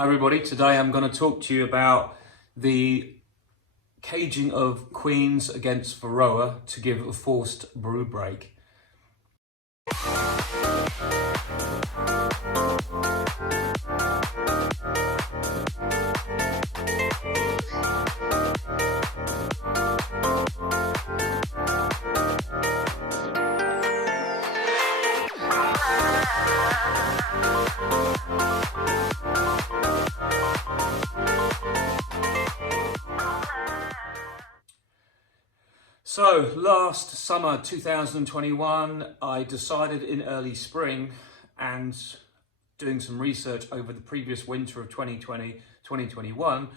Hi everybody, today I'm going to talk to you about the caging of queens against Varroa to give a forced brood break. So last summer 2021, I decided in early spring and doing some research over the previous winter of 2020-2021,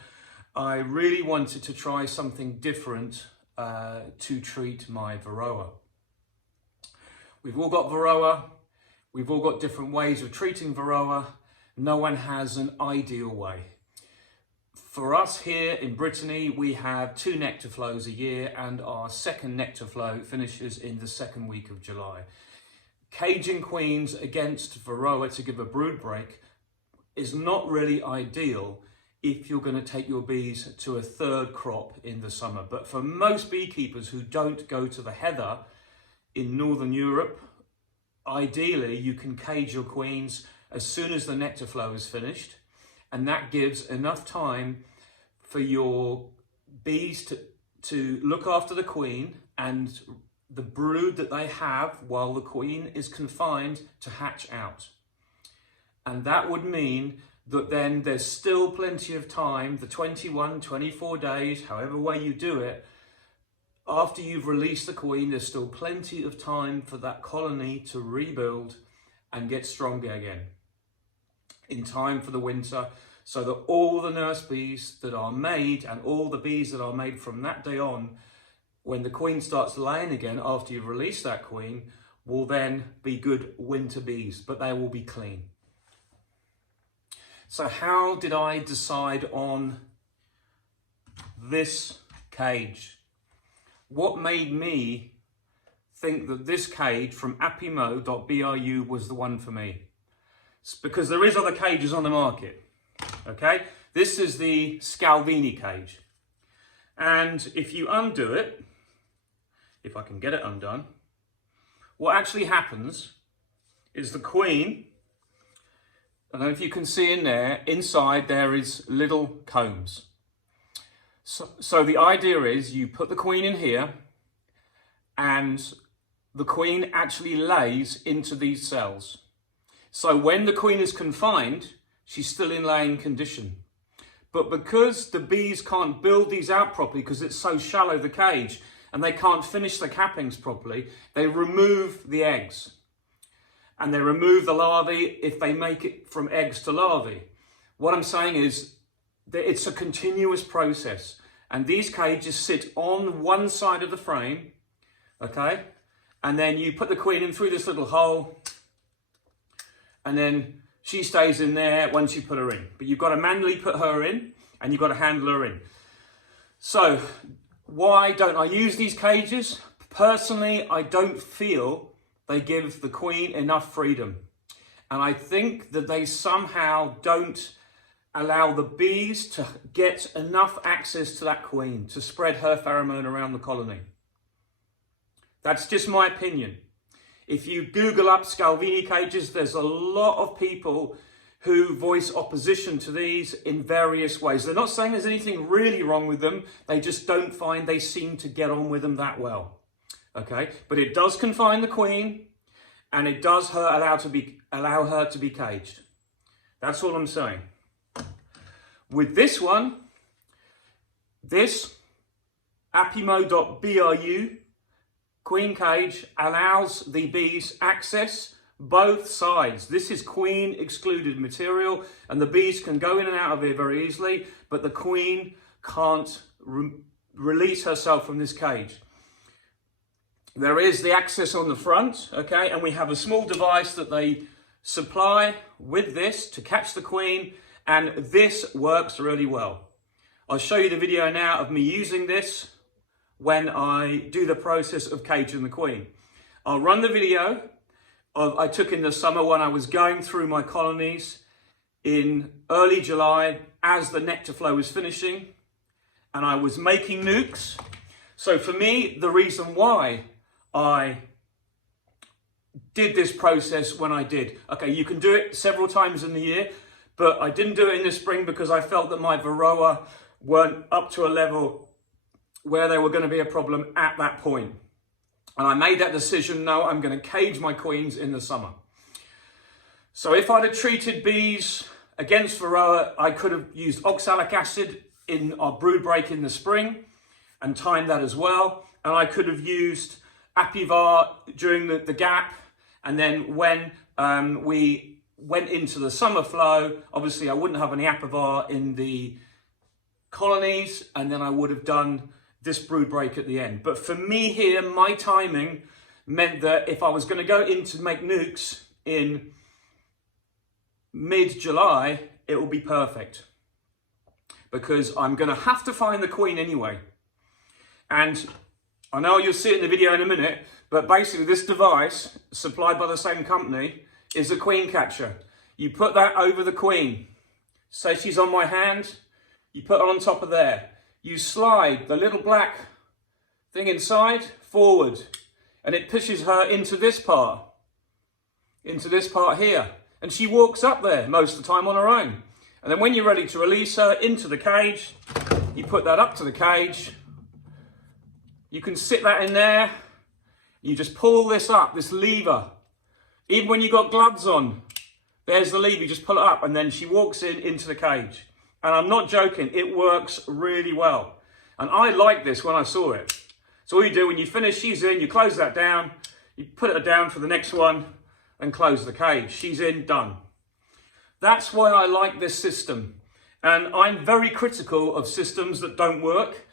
I really wanted to try something different to treat my Varroa. We've all got Varroa, we've all got different ways of treating Varroa. No one has an ideal way. For us here in Brittany, we have 2 nectar flows a year, and our second nectar flow finishes in the second week of July. Caging queens against Varroa to give a brood break is not really ideal if you're going to take your bees to a third crop in the summer. But for most beekeepers who don't go to the heather in Northern Europe, ideally you can cage your queens as soon as the nectar flow is finished. And that gives enough time for your bees to look after the queen and the brood that they have while the queen is confined to hatch out. And that would mean that then there's still plenty of time, the 21, 24 days, however way you do it, after you've released the queen, there's still plenty of time for that colony to rebuild and get stronger again in time for the winter, so that all the nurse bees that are made and all the bees that are made from that day on, when the queen starts laying again after you've released that queen, will then be good winter bees, but they will be clean. So how did I decide on this cage? What made me think that this cage from apimo.bru was the one for me? It's because there is other cages on the market, okay? This is the Scalvini cage. And if you undo it, if I can get it undone, what actually happens is the queen, I don't know if you can see in there, inside there is little combs. So the idea is you put the queen in here and the queen actually lays into these cells. So when the queen is confined, she's still in laying condition. But because the bees can't build these out properly because it's so shallow, the cage, and they can't finish the cappings properly, they remove the eggs. And they remove the larvae if they make it from eggs to larvae. What I'm saying is that it's a continuous process. And these cages sit on one side of the frame, okay? And then you put the queen in through this little hole, and then she stays in there once you put her in. But you've got to manually put her in, and you've got to handle her in. So why don't I use these cages? Personally, I don't feel they give the queen enough freedom. And I think that they somehow don't allow the bees to get enough access to that queen to spread her pheromone around the colony. That's just my opinion. If you Google up Scalvini cages, there's a lot of people who voice opposition to these in various ways. They're not saying there's anything really wrong with them. They just don't find they seem to get on with them that well. Okay, but it does confine the queen, and it does allow her to be caged. That's all I'm saying. With this one, this apimo.bru queen cage allows the bees access both sides. This is queen excluded material, and the bees can go in and out of here very easily, but the queen can't release herself from this cage. There is the access on the front, okay, and we have a small device that they supply with this to catch the queen, and this works really well. I'll show you the video now of me using this when I do the process of caging the queen. I'll run the video I took in the summer when I was going through my colonies in early July as the nectar flow was finishing, and I was making nukes. So for me, the reason why I did this process when I did, okay, you can do it several times in the year, but I didn't do it in the spring because I felt that my Varroa weren't up to a level where they were going to be a problem at that point. And I made that decision, no, I'm going to cage my queens in the summer. So if I'd have treated bees against Varroa, I could have used oxalic acid in our brood break in the spring and timed that as well. And I could have used Apivar during the gap. And then when we went into the summer flow, obviously I wouldn't have any Apivar in the colonies, and then I would have done this brood break at the end. But for me here, my timing meant that if I was going to go in to make nukes in mid-July, it will be perfect, because I'm going to have to find the queen anyway. And I know you'll see it in the video in a minute, but basically this device, supplied by the same company, is a queen catcher. You put that over the queen. Say she's on my hand, you put her on top of there. You slide the little black thing inside forward, and it pushes her into this part here. And she walks up there most of the time on her own. And then when you're ready to release her into the cage, you put that up to the cage. You can sit that in there. You just pull this up, this lever. Even when you've got gloves on, there's the lever, you just pull it up, and then she walks into the cage. And I'm not joking, it works really well. And I liked this when I saw it. So all you do when you finish, she's in, you close that down, you put it down for the next one, and close the cage. She's in, done. That's why I like this system. And I'm very critical of systems that don't work,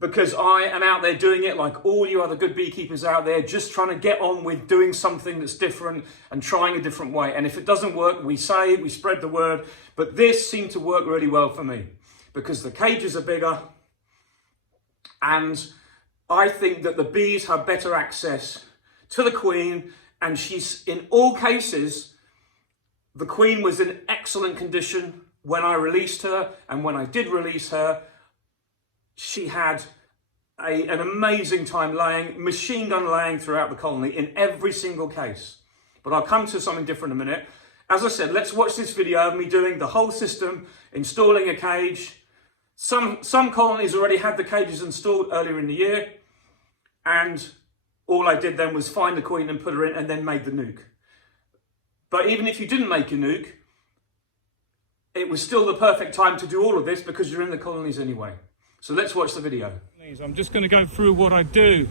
because I am out there doing it like all you other good beekeepers out there, just trying to get on with doing something that's different and trying a different way. And if it doesn't work, we say it, we spread the word. But this seemed to work really well for me because the cages are bigger, and I think that the bees have better access to the queen, and she's, in all cases, the queen was in excellent condition when I released her, and when I did release her, she had an amazing time laying, machine gun laying throughout the colony in every single case. But I'll come to something different in a minute. As I said, let's watch this video of me doing the whole system, installing a cage. Some colonies already had the cages installed earlier in the year, and all I did then was find the queen and put her in and then made the nuke. But even if you didn't make a nuke, it was still the perfect time to do all of this because you're in the colonies anyway. So let's watch the video. I'm just going to go through what I do.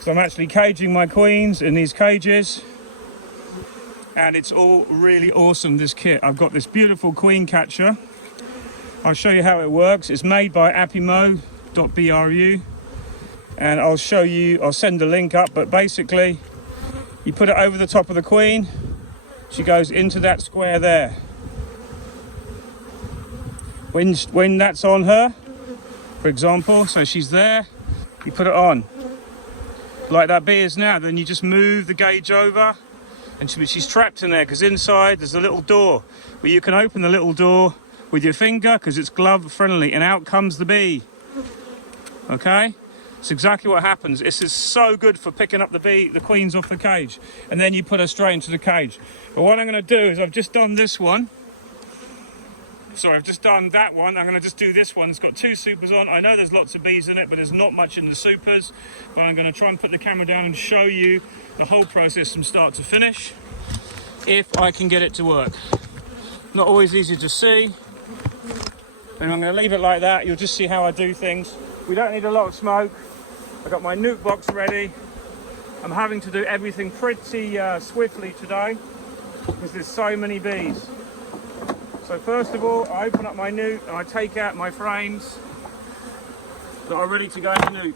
So I'm actually caging my queens in these cages, and it's all really awesome, this kit. I've got this beautiful queen catcher. I'll show you how it works. It's made by apimo.bru, and I'll show you, I'll send the link up, but basically you put it over the top of the queen. She goes into that square there. When that's on her, for example, so she's there, you put it on like that bee is now. Then you just move the gauge over, and she's trapped in there because inside there's a little door where you can open the little door with your finger because it's glove friendly, and out comes the bee. Okay, it's exactly what happens. This is so good for picking up the queens off the cage, and then you put her straight into the cage. But what I'm going to do is, I've just done this one. Sorry, I've just done that one. I'm going to just do this one. It's got 2 supers on. I know there's lots of bees in it, but there's not much in the supers. But I'm going to try and put the camera down and show you the whole process from start to finish, if I can get it to work. Not always easy to see. And I'm going to leave it like that. You'll just see how I do things. We don't need a lot of smoke. I've got my nuke box ready. I'm having to do everything pretty swiftly today because there's so many bees. So first of all, I open up my nuke and I take out my frames that are ready to go in the nuke.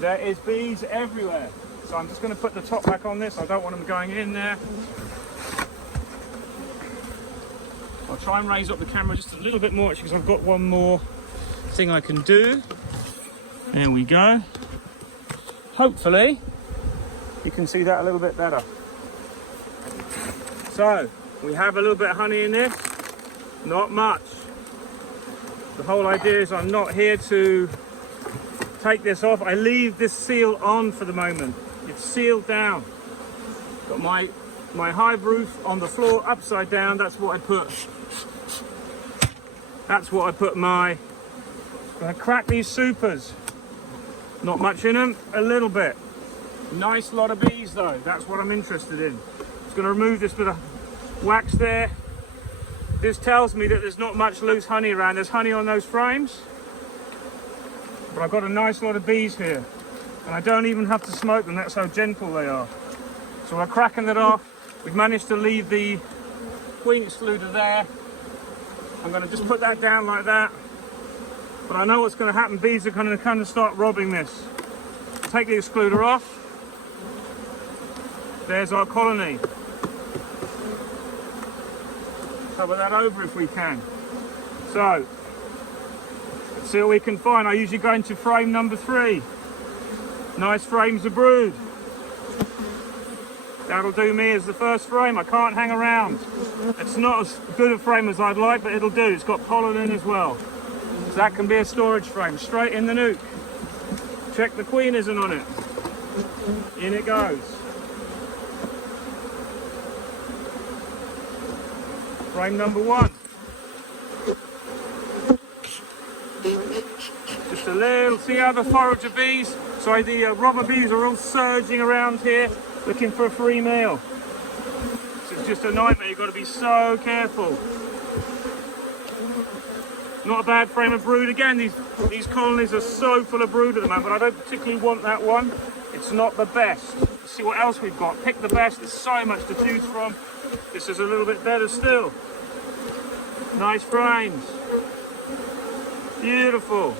There is bees everywhere. So I'm just going to put the top back on this. I don't want them going in there. I'll try and raise up the camera just a little bit more because I've got one more thing I can do. There we go. Hopefully you can see that a little bit better. So We have a little bit of honey in this, not much. The whole idea is I'm not here to take this off. I leave this seal on for the moment. It's sealed down. Got my hive roof on the floor upside down. That's what I put. That's what I put my. Gonna crack these supers. Not much in them, a little bit. Nice lot of bees though. That's what I'm interested in. Just gonna remove this bit of wax there. This tells me that there's not much loose honey around. There's honey on those frames, but I've got a nice lot of bees here, and I don't even have to smoke them. That's how gentle they are. So we're cracking it off. We've managed to leave the queen excluder there. I'm going to just put that down like that, but I know what's going to happen. Bees are going to kind of start robbing this. Take the excluder off. There's our colony. Cover that over if we can. So let's see what we can find. I usually go into frame number 3. Nice frames of brood. That'll do me as the first frame. I can't hang around. It's not as good a frame as I'd like, but it'll do. It's got pollen in as well. So that can be a storage frame. Straight in the nuke. Check the queen isn't on it. In it goes. Frame number 1. Just a little, see how the forager bees, sorry, the robber bees are all surging around here looking for a free meal. So it's just a nightmare, you've got to be so careful. Not a bad frame of brood. Again, these colonies are so full of brood at the moment, but I don't particularly want that one. It's not the best. Let's see what else we've got. Pick the best, there's so much to choose from. This is a little bit better still. Nice frames. Beautiful.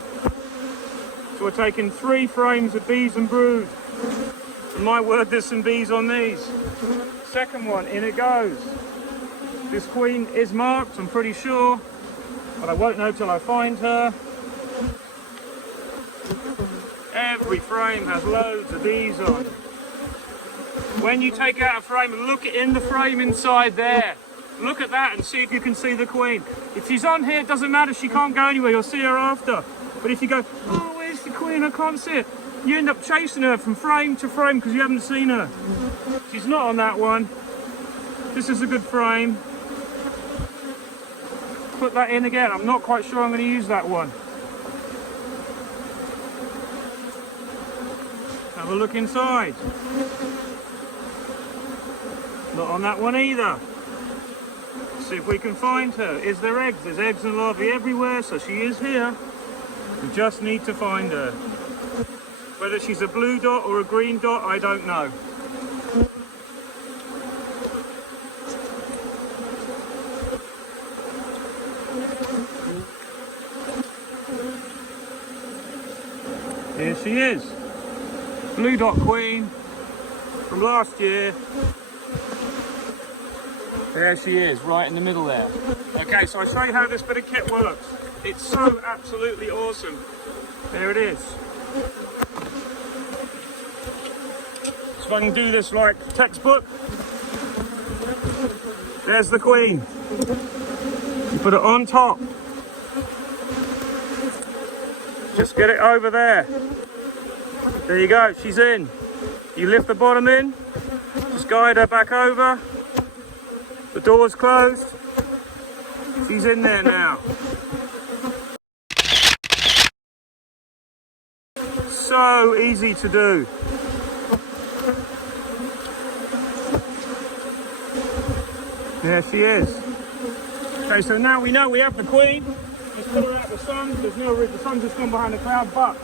So we're taking 3 frames of bees and brood. And my word, there's some bees on these. Second one, in it goes. This queen is marked, I'm pretty sure, but I won't know till I find her. Every frame has loads of bees on. When you take out a frame, look in the frame inside there. Look at that and see if you can see the queen. If she's on here, it doesn't matter, she can't go anywhere, you'll see her after. But if you go, oh, where's the queen, I can't see it, you end up chasing her from frame to frame because you haven't seen her. She's not on that one. This is a good frame. Put that in again. I'm not quite sure I'm going to use that one. Have a look inside. Not on that one either. See if we can find her. Is there eggs? There's eggs and larvae everywhere, so she is here. We just need to find her. Whether she's a blue dot or a green dot, I don't know. Here she is. Blue dot queen from last year. There she is, right in the middle there. Okay, so I'll show you how this bit of kit works. It's so absolutely awesome. There it is. So if I can do this like textbook. There's the queen. You put it on top. Just get it over there. There you go, she's in. You lift the bottom in, just guide her back over. The door's closed. She's in there now. So easy to do. There she is. Okay, so now we know we have the queen. Let's put her out the sun. There's no reason. The sun's just gone behind the cloud, but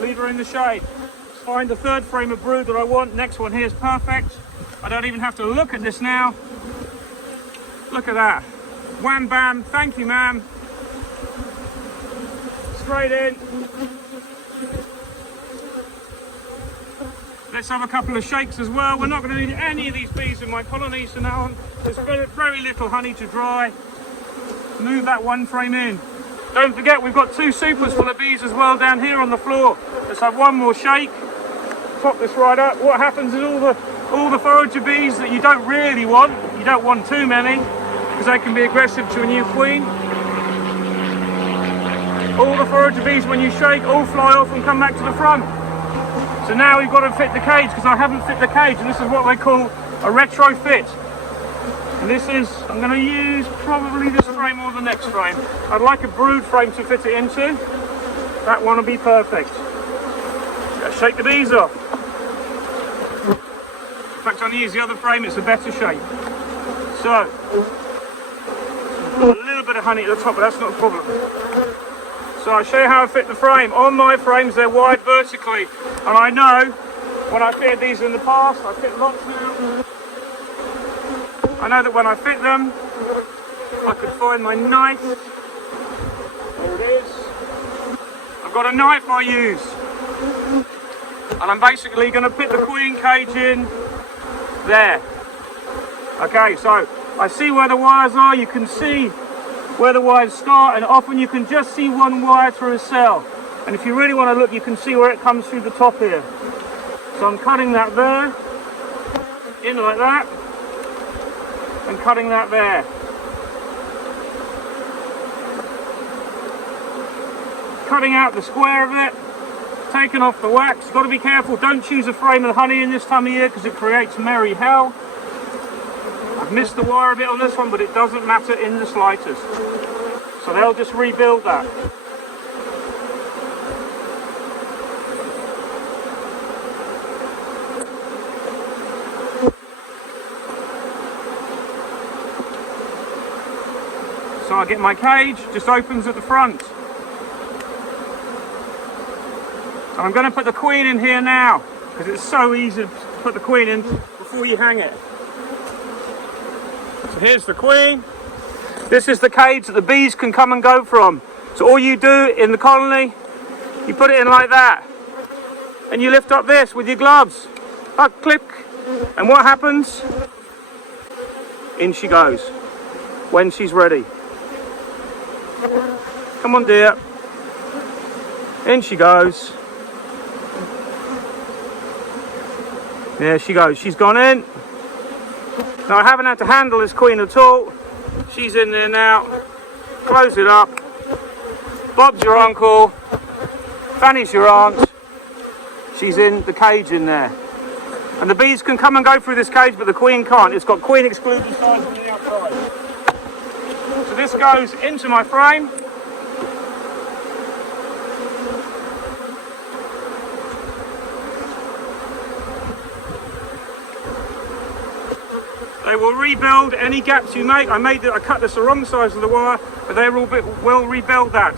leave her in the shade. Let's find the 3rd frame of brood that I want. Next one here is perfect. I don't even have to look at this now. Look at that. Wham bam. Thank you, ma'am. Straight in. Let's have a couple of shakes as well. We're not going to need any of these bees in my colony, so now there's very little honey to dry. Move that 1 frame in. Don't forget, we've got 2 supers full of bees as well down here on the floor. Let's have 1 more shake. Pop this right up. What happens is all the forager bees that you don't really want, you don't want too many, because they can be aggressive to a new queen. All the forager bees, when you shake, all fly off and come back to the front. So now we've got to fit the cage, because I haven't fit the cage, and this is what they call a retrofit. And this is, I'm going to use probably this frame or the next frame. I'd like a brood frame to fit it into. That one will be perfect. Shake the bees off. In fact, I'm going to use the other frame, it's a better shape. So, a little bit of honey at the top, but that's not a problem. So I'll show you how I fit the frame. On my frames, they're wide vertically. And I know, when I fitted these in the past, I fit lots now. I know that when I fit them, I could find my knife. There it is. I've got a knife I use. And I'm basically going to put the queen cage in there. Okay, so I see where the wires are. You can see where the wires start, and often you can just see one wire through a cell. And if you really want to look, you can see where it comes through the top here. So I'm cutting that there, in like that, and cutting that there. Cutting out the square of it, taking off the wax. Got to be careful, don't choose a frame with honey in this time of year because it creates merry hell. I've missed the wire a bit on this one, but it doesn't matter in the slightest. So they'll just rebuild that. So I get my cage, just opens at the front. And I'm going to put the queen in here now, because it's so easy to put the queen in before you hang it. So here's the queen. This is the cage that the bees can come and go from. So all you do in the colony, you put it in like that. And you lift up this with your gloves. Up, click. And what happens? In she goes. When she's ready. Come on, dear. In she goes. There she goes. She's gone in. Now I haven't had to handle this queen at all. She's in there now. Close it up. Bob's your uncle. Fanny's your aunt. She's in the cage in there. And the bees can come and go through this cage, but the queen can't. It's got queen exclusion signs on the outside. So this goes into my frame. They will rebuild any gaps you make. I cut this the wrong size of the wire, but they will rebuild that.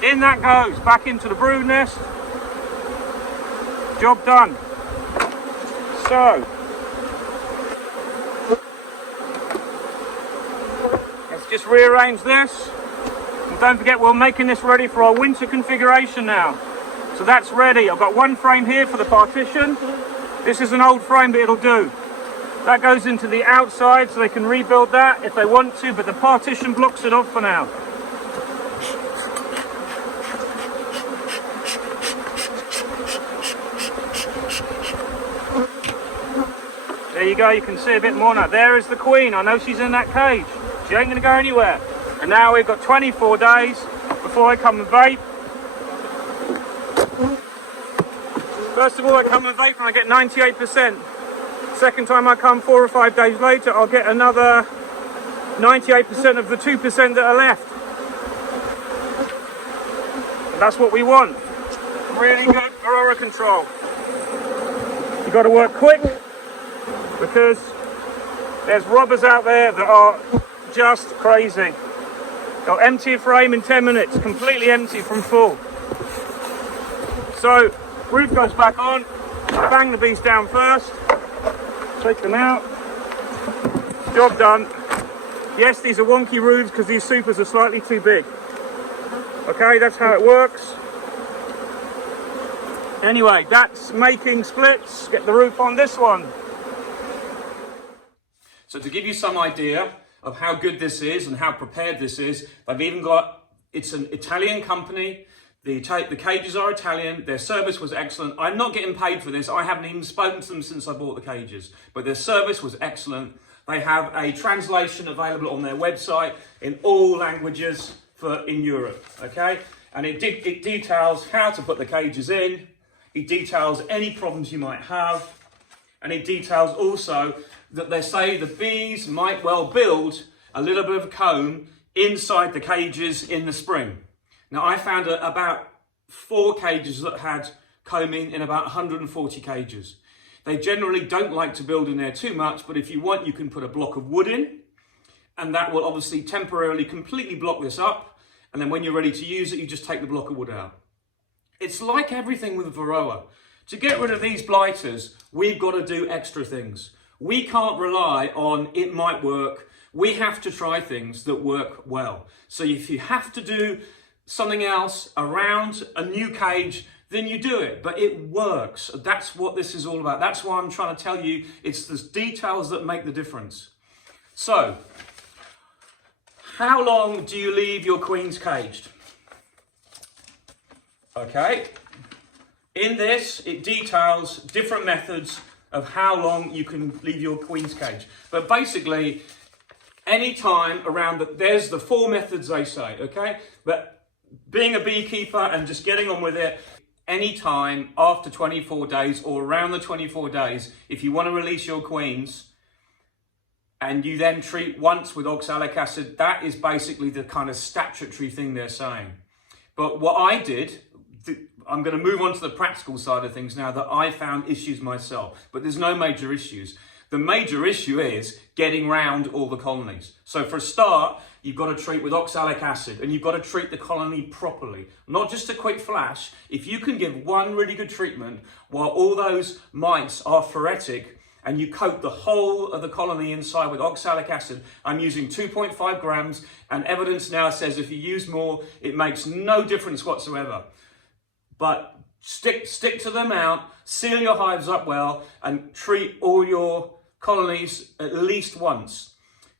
In that goes, back into the brood nest. Job done. So, let's just rearrange this. And don't forget, we're making this ready for our winter configuration now. So that's ready. I've got one frame here for the partition. This is an old frame, but it'll do. That goes into the outside, so they can rebuild that if they want to, but the partition blocks it off for now. There you go, you can see a bit more now. There is the queen. I know she's in that cage. She ain't going to go anywhere. And now we've got 24 days before I come and vape. First of all, I come and vape and I get 98%. Second time I come 4 or 5 days later, I'll get another 98% of the 2% that are left. And that's what we want. Really good Varroa control. You've got to work quick, because there's robbers out there that are just crazy. They'll empty a frame in 10 minutes, completely empty from full. So, roof goes back on, bang the bees down first. Take them out. Job done. Yes, these are wonky roofs because these supers are slightly too big. Okay, that's how it works. Anyway, that's making splits. Get the roof on this one. So to give you some idea of how good this is and how prepared this is, they've even got, it's an Italian company. The cages are Italian, their service was excellent. I'm not getting paid for this, I haven't even spoken to them since I bought the cages, but their service was excellent. They have a translation available on their website in all languages in Europe, okay? And it details how to put the cages in, it details any problems you might have, and it details also that they say the bees might well build a little bit of comb inside the cages in the spring. Now I found about 4 cages that had combing in about 140 cages. They generally don't like to build in there too much, but if you want, you can put a block of wood in, and that will obviously temporarily completely block this up. And then when you're ready to use it, you just take the block of wood out. It's like everything with Varroa. To get rid of these blighters, we've got to do extra things. We can't rely on it might work. We have to try things that work well. So if you have to do something else around a new cage, then you do it, but it works. That's what this is all about. That's why I'm trying to tell you it's the details that make the difference. So, how long do you leave your queens caged? Okay, in this, it details different methods of how long you can leave your queens cage. But basically, any time around there's the 4 methods they say, okay? But being a beekeeper and just getting on with it, any time after 24 days or around the 24 days, if you want to release your queens and you then treat once with oxalic acid, that is basically the kind of statutory thing they're saying. But what I did, I'm going to move on to the practical side of things now, that I found issues myself, but there's no major issues. The major issue is getting round all the colonies. So for a start, you've got to treat with oxalic acid, and you've got to treat the colony properly. Not just a quick flash. If you can give one really good treatment while all those mites are phoretic, and you coat the whole of the colony inside with oxalic acid, I'm using 2.5 grams, and evidence now says if you use more, it makes no difference whatsoever. But stick to the amount, seal your hives up well, and treat all your colonies at least once.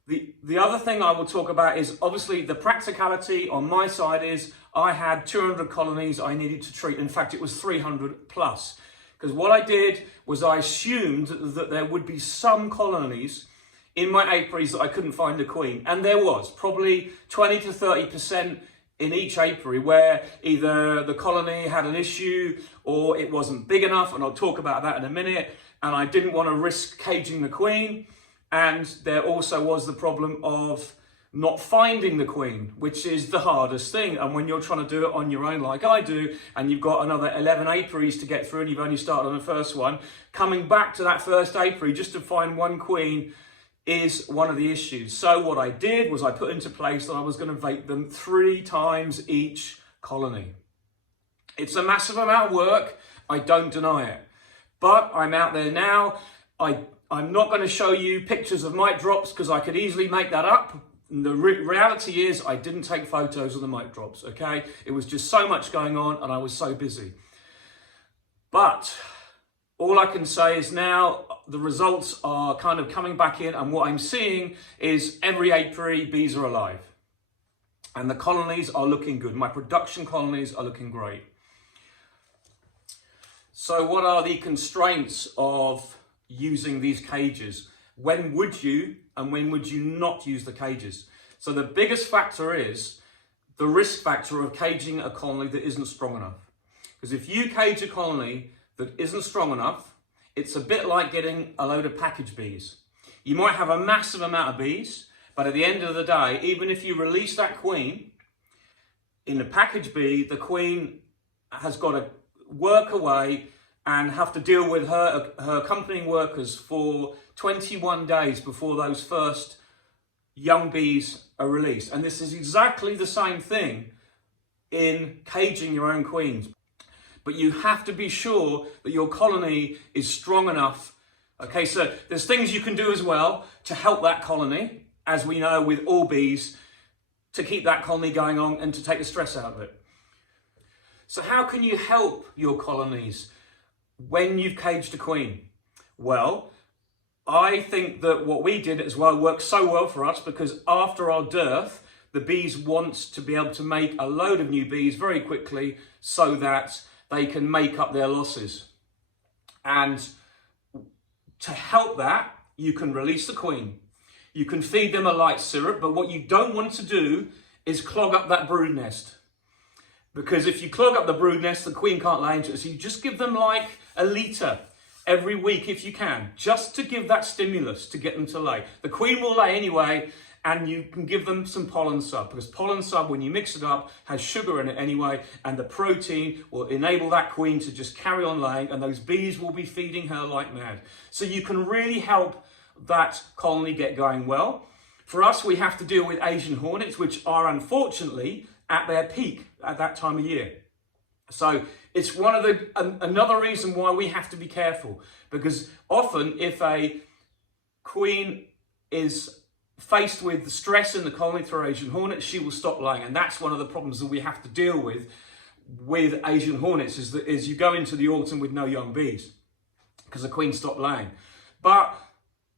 The other thing I will talk about is obviously the practicality on my side is I had 200 colonies I needed to treat. In fact, it was 300 plus. Because what I did was I assumed that there would be some colonies in my apiaries that I couldn't find a queen. And there was probably 20 to 30% in each apiary where either the colony had an issue or it wasn't big enough, and I'll talk about that in a minute, and I didn't want to risk caging the queen. And there also was the problem of not finding the queen, which is the hardest thing. And when you're trying to do it on your own like I do, and you've got another 11 apiaries to get through and you've only started on the first one, coming back to that first apiary just to find one queen is one of the issues. So what I did was I put into place that I was going to vape them 3 times each colony. It's a massive amount of work, I don't deny it. But I'm out there now. I'm not going to show you pictures of mite drops because I could easily make that up. The reality is I didn't take photos of the mite drops, okay? It was just so much going on and I was so busy. But all I can say is now the results are kind of coming back in, and what I'm seeing is every apiary bees are alive. And the colonies are looking good. My production colonies are looking great. So what are the constraints of using these cages? When would you and when would you not use the cages? So the biggest factor is the risk factor of caging a colony that isn't strong enough. Because if you cage a colony that isn't strong enough, it's a bit like getting a load of package bees. You might have a massive amount of bees, but at the end of the day, even if you release that queen, in the package bee, the queen has got to work away and have to deal with her accompanying workers for 21 days before those first young bees are released. And this is exactly the same thing in caging your own queens. But you have to be sure that your colony is strong enough. Okay, so there's things you can do as well to help that colony, as we know with all bees, to keep that colony going on and to take the stress out of it. So how can you help your colonies when you've caged a queen? Well, I think that what we did as well worked so well for us, because after our dearth, the bees want to be able to make a load of new bees very quickly so that they can make up their losses. And to help that, you can release the queen. You can feed them a light syrup, but what you don't want to do is clog up that brood nest. Because if you clog up the brood nest, the queen can't lay into it. So you just give them like a litre every week if you can, just to give that stimulus to get them to lay. The queen will lay anyway, and you can give them some pollen sub, because pollen sub, when you mix it up, has sugar in it anyway, and the protein will enable that queen to just carry on laying, and those bees will be feeding her like mad. So you can really help that colony get going well. For us, we have to deal with Asian hornets, which are unfortunately at their peak at that time of year. So it's one of the another reason why we have to be careful, because often if a queen is faced with the stress in the colony through Asian hornets, she will stop laying, and that's one of the problems that we have to deal with Asian hornets, is you go into the autumn with no young bees because the queen stopped laying. But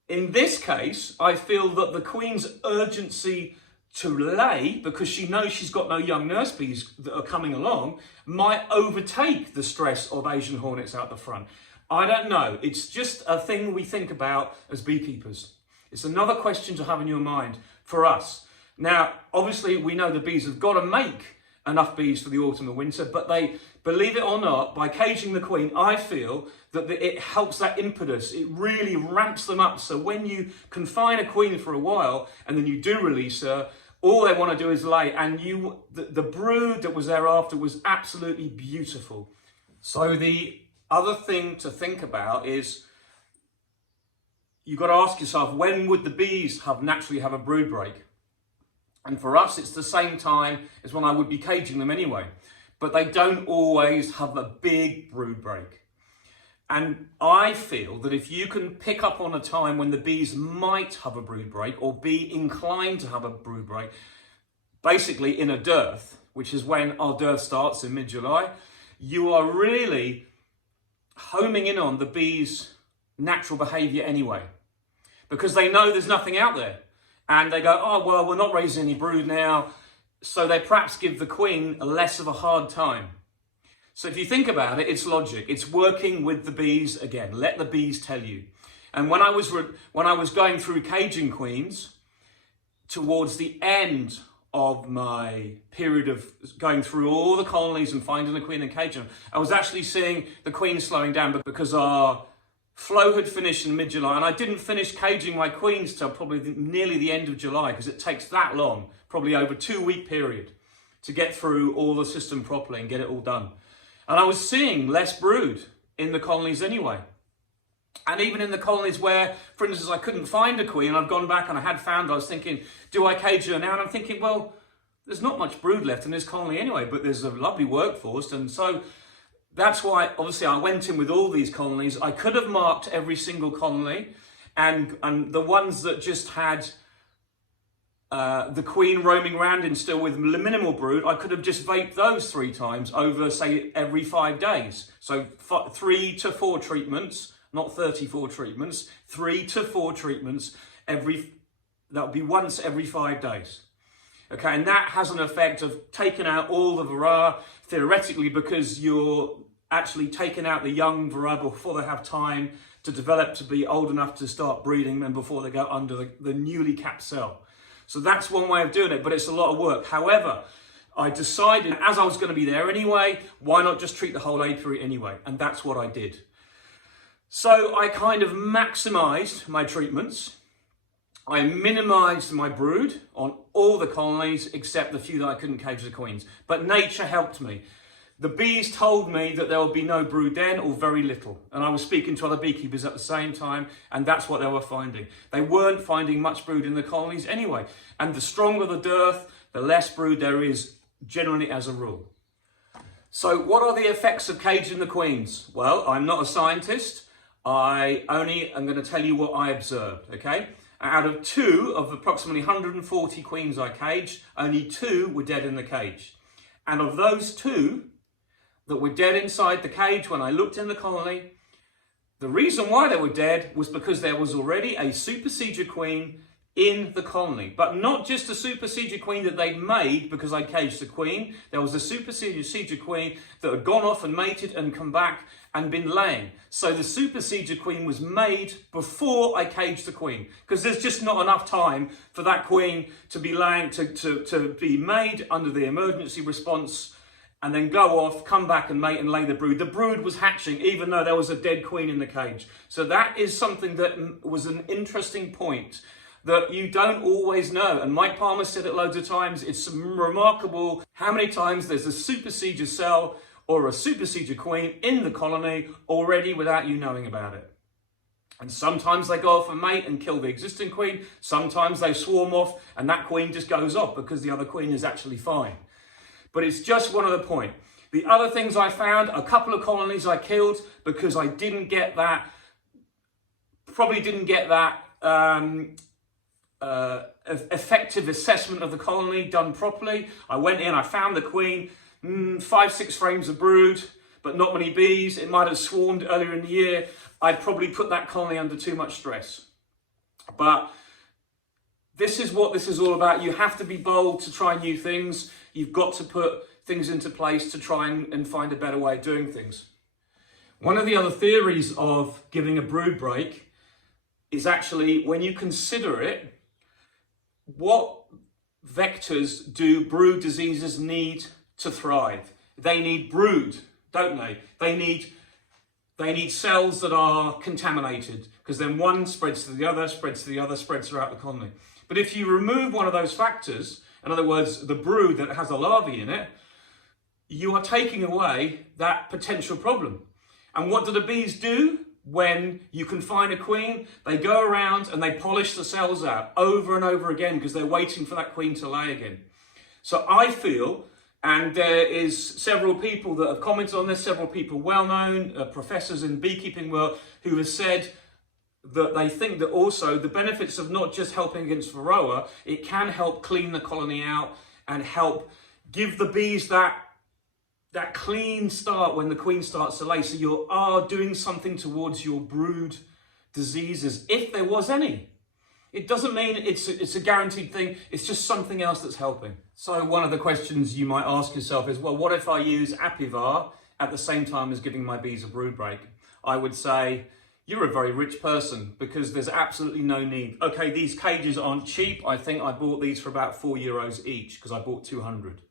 in this case, I feel that the queen's urgency to lay, because she knows she's got no young nurse bees that are coming along, might overtake the stress of Asian hornets out the front. I don't know. It's just a thing we think about as beekeepers. It's another question to have in your mind for us. Now, obviously, we know the bees have got to make enough bees for the autumn and winter, but they, believe it or not, by caging the queen, I feel that it helps that impetus. It really ramps them up. So when you confine a queen for a while and then you do release her, all they want to do is lay. And the brood that was thereafter was absolutely beautiful. So the other thing to think about is, you've got to ask yourself, when would the bees naturally have a brood break? And for us, it's the same time as when I would be caging them anyway. But they don't always have a big brood break. And I feel that if you can pick up on a time when the bees might have a brood break or be inclined to have a brood break, basically in a dearth, which is when our dearth starts in mid-July, you are really homing in on the bees' natural behaviour anyway. Because they know there's nothing out there. And they go, oh, well, we're not raising any brood now. So they perhaps give the queen less of a hard time. So if you think about it, it's logic. It's working with the bees again. Let the bees tell you. And when I was going through caging queens, towards the end of my period of going through all the colonies and finding the queen and caging them, I was actually seeing the queen slowing down, but because our flow had finished in mid-July, and I didn't finish caging my queens till probably nearly the end of July, because it takes that long, probably over a 2-week period, to get through all the system properly and get it all done. And I was seeing less brood in the colonies anyway. And even in the colonies where, for instance, I couldn't find a queen, I'd gone back and I had found, I was thinking, do I cage her now? And I'm thinking, well, there's not much brood left in this colony anyway, but there's a lovely workforce. And so that's why, obviously, I went in with all these colonies. I could have marked every single colony, and the ones that just had the queen roaming around in still with minimal brood, I could have just vaped those 3 times over, say, every 5 days. So 3 to 4 treatments, not 34 treatments, 3 to 4 treatments that would be once every 5 days. Okay, and that has an effect of taking out all the Varroa, theoretically, because you're actually taking out the young Varroa before they have time to develop to be old enough to start breeding, and before they go under the newly capped cell. So that's one way of doing it, but it's a lot of work. However, I decided, as I was going to be there anyway, why not just treat the whole apiary anyway? And that's what I did. So I kind of maximised my treatments. I minimised my brood on all the colonies except the few that I couldn't cage the queens. But nature helped me. The bees told me that there would be no brood then, or very little. And I was speaking to other beekeepers at the same time, and that's what they were finding. They weren't finding much brood in the colonies anyway. And the stronger the dearth, the less brood there is, generally as a rule. So what are the effects of caging the queens? Well, I'm not a scientist. I only am going to tell you what I observed, okay? Out of 2 of approximately 140 queens I caged, only 2 were dead in the cage. And of those 2 that were dead inside the cage when I looked in the colony, the reason why they were dead was because there was already a supersedure queen in the colony. But not just a supersedure queen that they'd made because I caged the queen. There was a supersedure queen that had gone off and mated and come back and been laying. So the supersedure queen was made before I caged the queen, because there's just not enough time for that queen to be laying, to be made under the emergency response and then go off, come back and mate and lay the brood. The brood was hatching even though there was a dead queen in the cage. So that is something that was an interesting point that you don't always know. And Mike Palmer said it loads of times. It's remarkable how many times there's a supersedure cell or a supersedure queen in the colony already without you knowing about it. And sometimes they go off and mate and kill the existing queen. Sometimes they swarm off and that queen just goes off because the other queen is actually fine. But it's just one other point. The other things I found, a couple of colonies I killed because I didn't get that, effective assessment of the colony done properly. I went in, I found the queen, 5-6 frames of brood, but not many bees. It might have swarmed earlier in the year. I'd probably put that colony under too much stress. But this is what this is all about. You have to be bold to try new things. You've got to put things into place to try and find a better way of doing things. One of the other theories of giving a brood break is actually, when you consider it, what vectors do brood diseases need to thrive? They need brood, don't they? They need cells that are contaminated, because then one spreads to the other, spreads to the other, spreads throughout the colony. But if you remove one of those factors, in other words, the brood that has a larvae in it, you are taking away that potential problem. And what do the bees do when you confine a queen? They go around and they polish the cells out over and over again because they're waiting for that queen to lay again. So I feel, and there is several people that have commented on this, several people well-known, professors in beekeeping world, who have said that they think that also the benefits of not just helping against Varroa, it can help clean the colony out and help give the bees that clean start when the queen starts to lay. So you are doing something towards your brood diseases, if there was any. It doesn't mean it's a guaranteed thing. It's just something else that's helping. So one of the questions you might ask yourself is, well, what if I use Apivar at the same time as giving my bees a brood break? I would say, you're a very rich person, because there's absolutely no need. Okay, these cages aren't cheap. I think I bought these for about €4 each because I bought 200.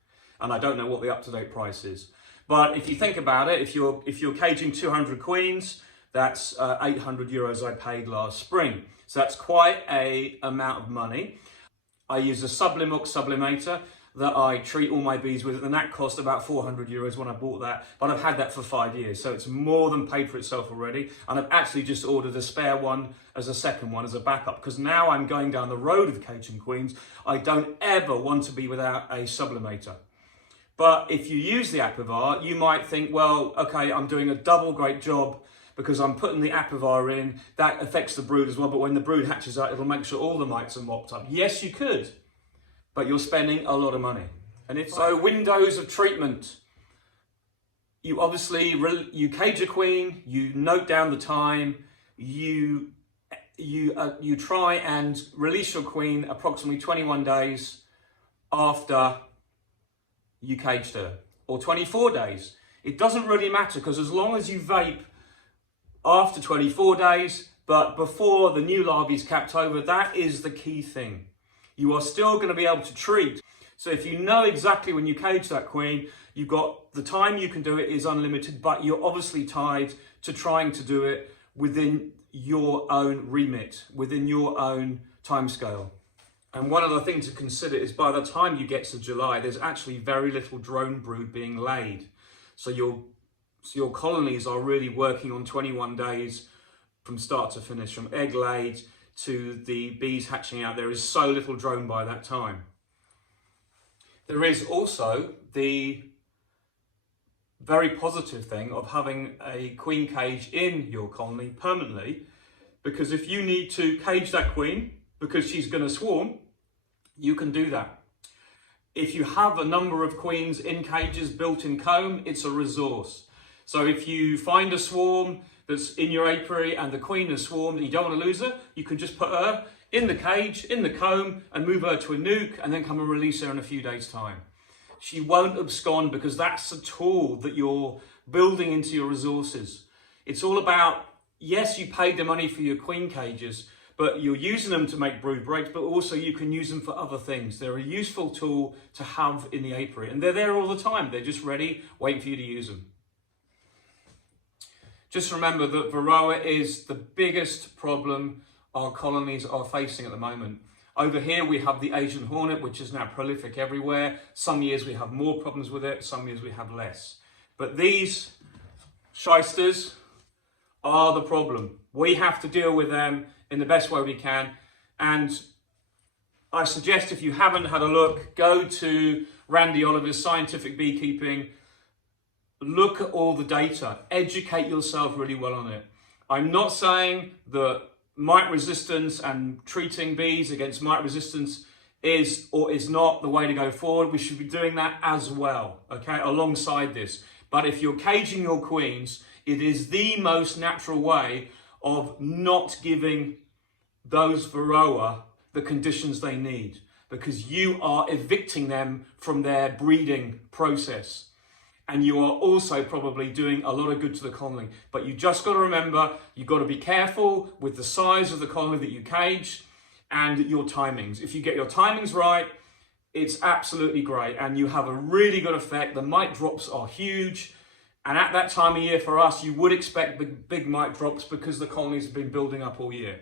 And I don't know what the up-to-date price is. But if you think about it, if you're caging 200 queens, that's €800 I paid last spring. So that's quite a amount of money. I use a Sublimux sublimator that I treat all my bees with, and that cost about €400 when I bought that, but I've had that for 5 years, so it's more than paid for itself already. And I've actually just ordered a spare one as a second one, as a backup, because now I'm going down the road of caging queens. I don't ever want to be without a sublimator. But if you use the Apivar, you might think, well, okay, I'm doing a double great job because I'm putting the Apivar in. That affects the brood as well, but when the brood hatches out, it'll make sure all the mites are mopped up. Yes, you could, but you're spending a lot of money. And if so, windows of treatment. You obviously, you cage a queen, you note down the time, you try and release your queen approximately 21 days after you caged her, or 24 days. It doesn't really matter, because as long as you vape after 24 days, but before the new larvae is capped over, that is the key thing. You are still going to be able to treat. So if you know exactly when you cage that queen, you've got the time you can do it is unlimited, but you're obviously tied to trying to do it within your own remit, within your own timescale. And one other thing to consider is, by the time you get to July, there's actually very little drone brood being laid. So your colonies are really working on 21 days from start to finish, from egg laid to the bees hatching out. There is so little drone by that time. There is also the very positive thing of having a queen cage in your colony permanently, because if you need to cage that queen because she's going to swarm, you can do that. If you have a number of queens in cages built in comb, it's a resource. So if you find a swarm that's in your apiary and the queen has swarmed and you don't want to lose her, you can just put her in the cage, in the comb, and move her to a nuke, and then come and release her in a few days' time. She won't abscond because that's a tool that you're building into your resources. It's all about, yes, you paid the money for your queen cages, but you're using them to make brood breaks, but also you can use them for other things. They're a useful tool to have in the apiary, and they're there all the time. They're just ready, waiting for you to use them. Just remember that Varroa is the biggest problem our colonies are facing at the moment. Over here we have the Asian hornet, which is now prolific everywhere. Some years we have more problems with it, some years we have less. But these shysters are the problem. We have to deal with them in the best way we can. And I suggest, if you haven't had a look, go to Randy Oliver's Scientific Beekeeping. Look at all the data, educate yourself really well on it. I'm not saying that mite resistance and treating bees against mite resistance is or is not the way to go forward. We should be doing that as well, okay, alongside this. But if you're caging your queens, it is the most natural way of not giving those Varroa the conditions they need, because you are evicting them from their breeding process. And you are also probably doing a lot of good to the colony. But you just got to remember, you've got to be careful with the size of the colony that you cage and your timings. If you get your timings right, it's absolutely great. And you have a really good effect. The mite drops are huge. And at that time of year for us, you would expect big mite drops because the colonies have been building up all year.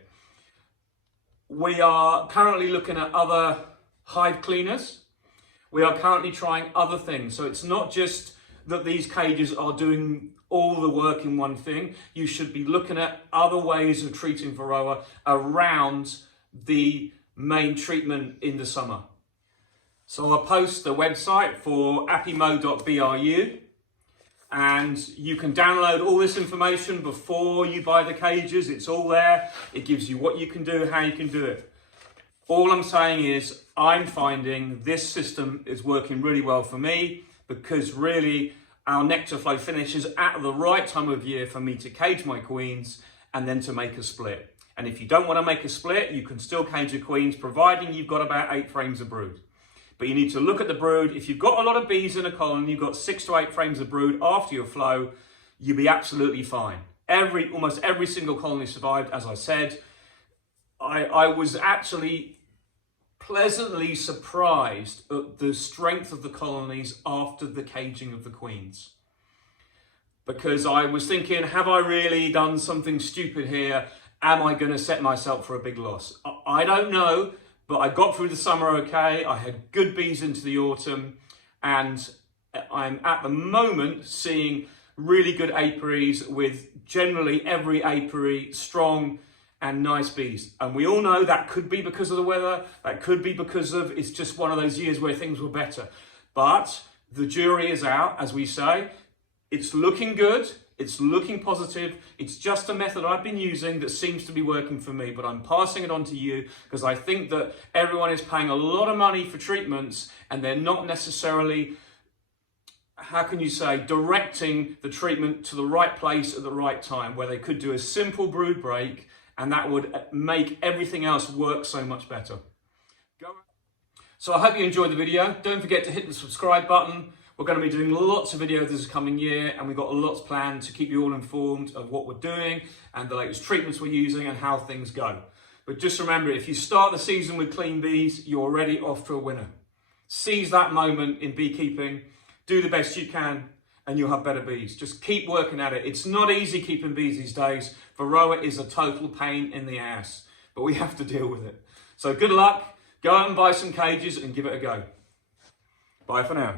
We are currently looking at other hive cleaners. We are currently trying other things. So it's not just that these cages are doing all the work in one thing. You should be looking at other ways of treating Varroa around the main treatment in the summer. So I'll post the website for apimo.bru, and you can download all this information before you buy the cages. It's all there. It gives you what you can do, how you can do it. All I'm saying is I'm finding this system is working really well for me, because really our nectar flow finishes at the right time of year for me to cage my queens and then to make a split. And if you don't want to make a split, you can still cage your queens, providing you've got about 8 frames of brood. But you need to look at the brood. If you've got a lot of bees in a colony, you've got 6 to 8 frames of brood after your flow, you'll be absolutely fine. Almost every single colony survived, as I said. I was actually pleasantly surprised at the strength of the colonies after the caging of the queens. Because I was thinking, have I really done something stupid here? Am I going to set myself for a big loss? I don't know, but I got through the summer okay. I had good bees into the autumn, and I'm at the moment seeing really good apiaries, with generally every apiary strong and nice bees. And we all know that could be because of the weather, that could be because of it's just one of those years where things were better. But the jury is out, as we say. It's looking good, it's looking positive. It's just a method I've been using that seems to be working for me, but I'm passing it on to you because I think that everyone is paying a lot of money for treatments and they're not necessarily, how can you say, directing the treatment to the right place at the right time, where they could do a simple brood break and that would make everything else work so much better. So I hope you enjoyed the video. Don't forget to hit the subscribe button. We're going to be doing lots of videos this coming year, and we've got lots planned to keep you all informed of what we're doing and the latest treatments we're using and how things go. But just remember, if you start the season with clean bees, you're already off to a winner. Seize that moment in beekeeping, do the best you can, and you'll have better bees. Just keep working at it. It's not easy keeping bees these days. Varroa is a total pain in the ass, but we have to deal with it. So good luck. Go out and buy some cages and give it a go. Bye for now.